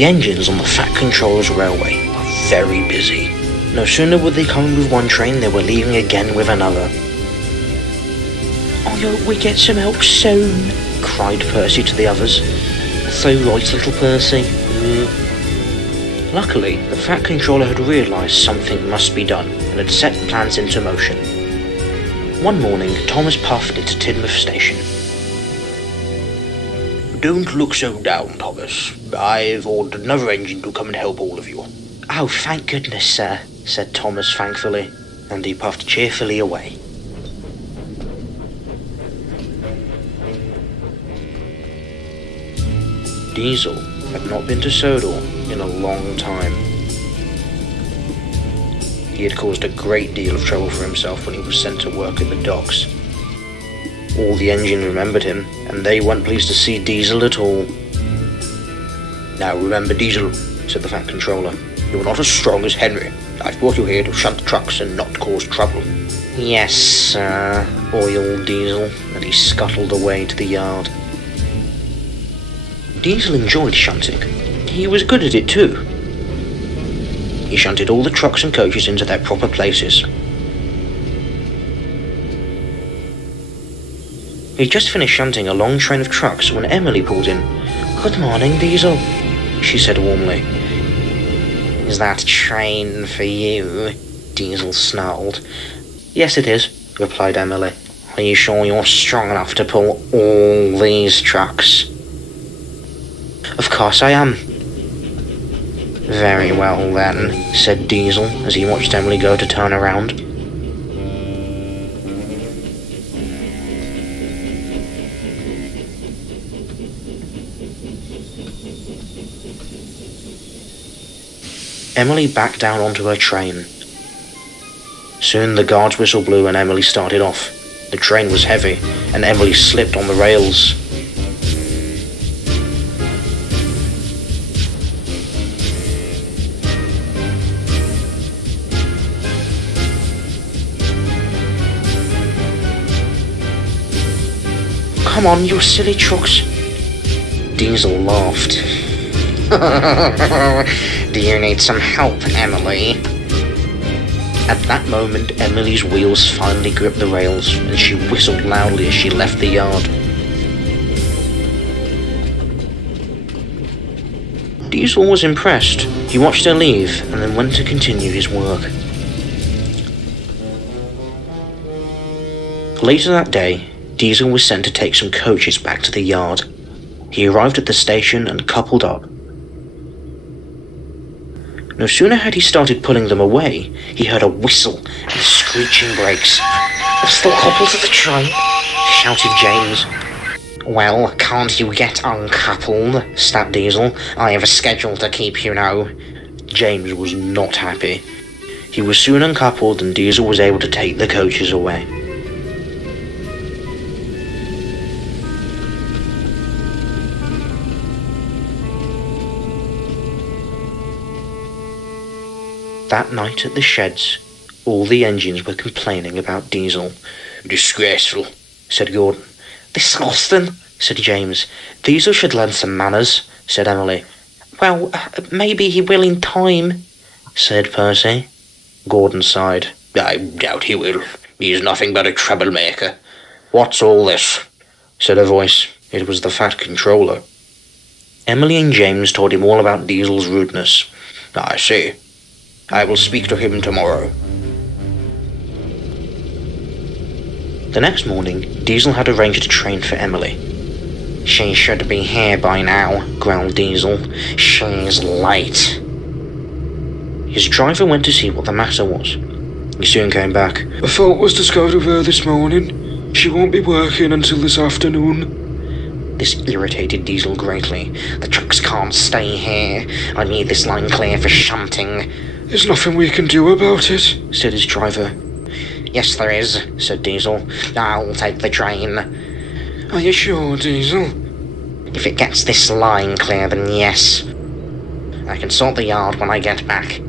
The engines on the Fat Controller's railway were very busy. No sooner were they coming with one train, they were leaving again with another. "I hope we get some help soon," cried Percy to the others. "So right, little Percy." Luckily, the Fat Controller had realised something must be done and had set plans into motion. One morning, Thomas puffed into Tidmouth Station. "Don't look so down, Thomas. I've ordered another engine to come and help all of you." "Oh, thank goodness, sir," said Thomas thankfully, and he puffed cheerfully away. Diesel had not been to Sodor in a long time. He had caused a great deal of trouble for himself when he was sent to work at the docks. All the engines remembered him, and they weren't pleased to see Diesel at all. "Now remember, Diesel," said the Fat Controller, "you're not as strong as Henry. I've brought you here to shunt the trucks and not cause trouble." "Yes, sir," oiled Diesel, and he scuttled away to the yard. Diesel enjoyed shunting. He was good at it too. He shunted all the trucks and coaches into their proper places. He'd just finished shunting a long train of trucks when Emily pulled in. "Good morning, Diesel," she said warmly. "Is that train for you?" Diesel snarled. "Yes, it is," replied Emily. "Are you sure you're strong enough to pull all these trucks?" "Of course I am." "Very well then," said Diesel as he watched Emily go to turn around. Emily backed down onto her train. Soon the guard's whistle blew and Emily started off. The train was heavy, and Emily slipped on the rails. "Come on, you silly trucks." Diesel laughed. "Do you need some help, Emily?" At that moment, Emily's wheels finally gripped the rails, and she whistled loudly as she left the yard. Diesel was impressed. He watched her leave, and then went to continue his work. Later that day, Diesel was sent to take some coaches back to the yard. He arrived at the station and coupled up. No sooner had he started pulling them away, he heard a whistle and screeching brakes. "They're still coupled to the train," shouted James. "Well, can't you get uncoupled?" snapped Diesel. "I have a schedule to keep, you know." James was not happy. He was soon uncoupled and Diesel was able to take the coaches away. That night at the sheds, all the engines were complaining about Diesel. "Disgraceful," said Gordon. "Disgusting," said James. "Diesel should learn some manners," said Emily. "Well, maybe he will in time," said Percy. Gordon sighed. "I doubt he will. He's nothing but a troublemaker." "What's all this?" said a voice. It was the Fat Controller. Emily and James told him all about Diesel's rudeness. "I see. I will speak to him tomorrow." The next morning, Diesel had arranged a train for Emily. "She should be here by now," growled Diesel. "She's late." His driver went to see what the matter was. He soon came back. "A fault was discovered with her this morning. She won't be working until this afternoon." This irritated Diesel greatly. "The trucks can't stay here. I need this line clear for shunting." "There's nothing we can do about it," said his driver. "Yes, there is," said Diesel. "I'll take the train." "Are you sure, Diesel?" "If it gets this line clear, then yes. I can sort the yard when I get back."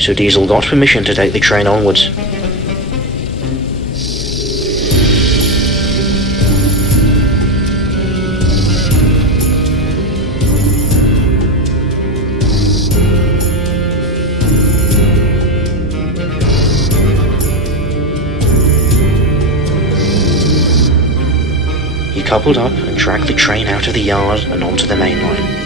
So Diesel got permission to take the train onwards. coupled up and dragged the train out of the yard and onto the main line.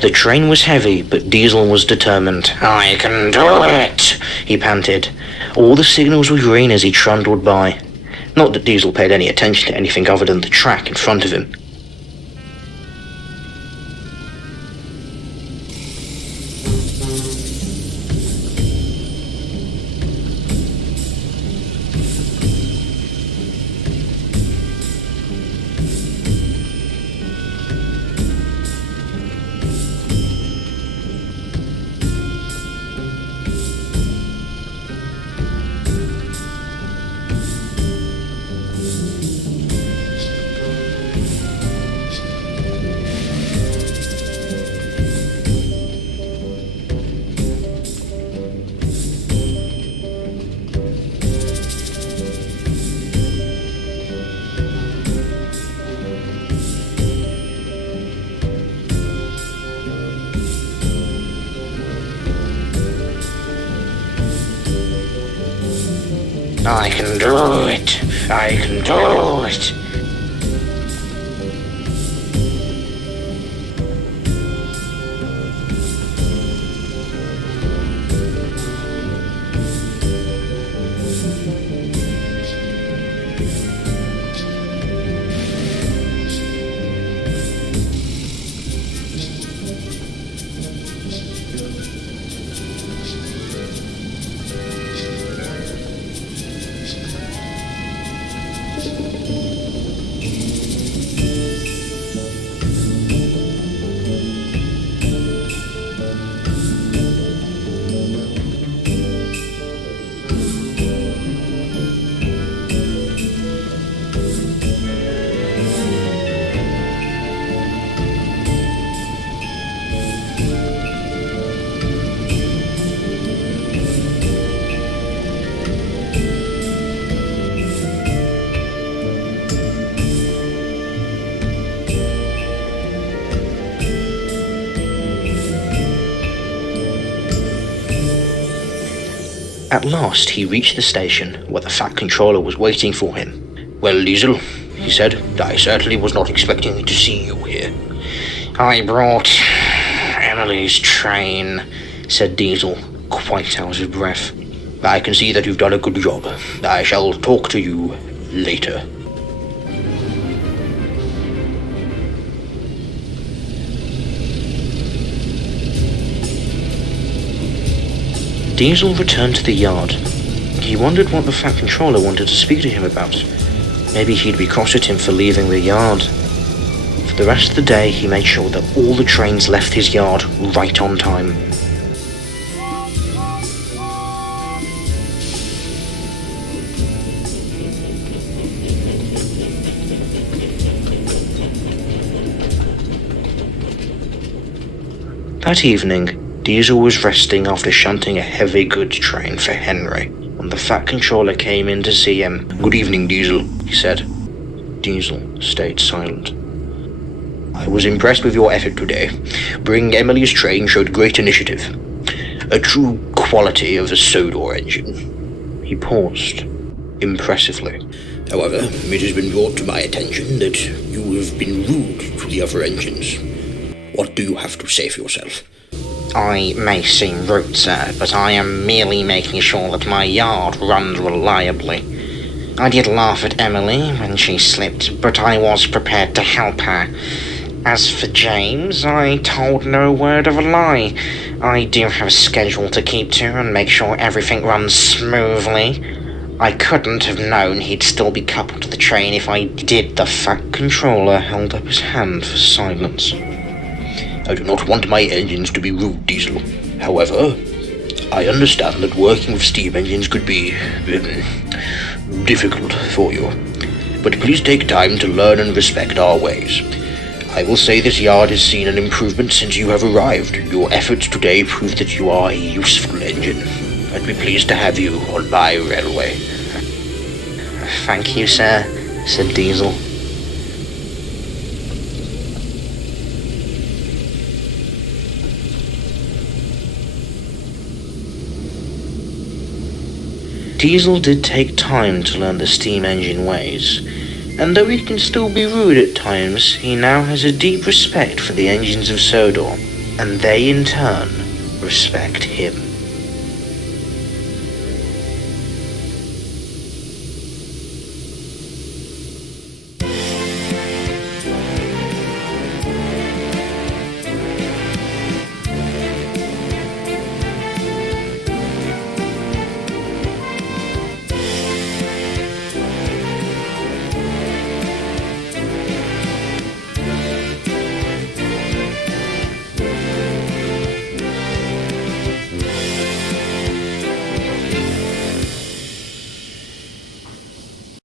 The train was heavy, but Diesel was determined. "I can do it," he panted. All the signals were green as he trundled by. Not that Diesel paid any attention to anything other than the track in front of him. "I can do it! I can do it!" At last he reached the station, where the Fat Controller was waiting for him. "Well, Diesel," he said, "I certainly was not expecting to see you here." "I brought Emily's train," said Diesel, quite out of breath. "I can see that you've done a good job. I shall talk to you later." Diesel returned to the yard. He wondered what the Fat Controller wanted to speak to him about. Maybe he'd be cross at him for leaving the yard. For the rest of the day, he made sure that all the trains left his yard right on time. That evening, Diesel was resting after shunting a heavy goods train for Henry, when the Fat Controller came in to see him. "Good evening, Diesel," he said. Diesel stayed silent. "I was impressed with your effort today. Bringing Emily's train showed great initiative. A true quality of the Sodor engine." He paused, impressively. "However, it has been brought to my attention that you have been rude to the other engines. What do you have to say for yourself?" "I may seem rude, sir, but I am merely making sure that my yard runs reliably." I did laugh at Emily when she slipped, but I was prepared to help her. As for James, I told no word of a lie. I do have a schedule to keep to and make sure everything runs smoothly. I couldn't have known he'd still be coupled to the train if I did. The Fat Controller held up his hand for silence. I do not want my engines to be rude, Diesel. However, I understand that working with steam engines could be difficult for you. But please take time to learn and respect our ways. I will say this yard has seen an improvement since you have arrived. Your efforts today prove that you are a useful engine. I'd be pleased to have you on my railway. Thank you, sir, said Diesel. Diesel did take time to learn the steam engine ways, and though he can still be rude at times, he now has a deep respect for the engines of Sodor, and they in turn respect him.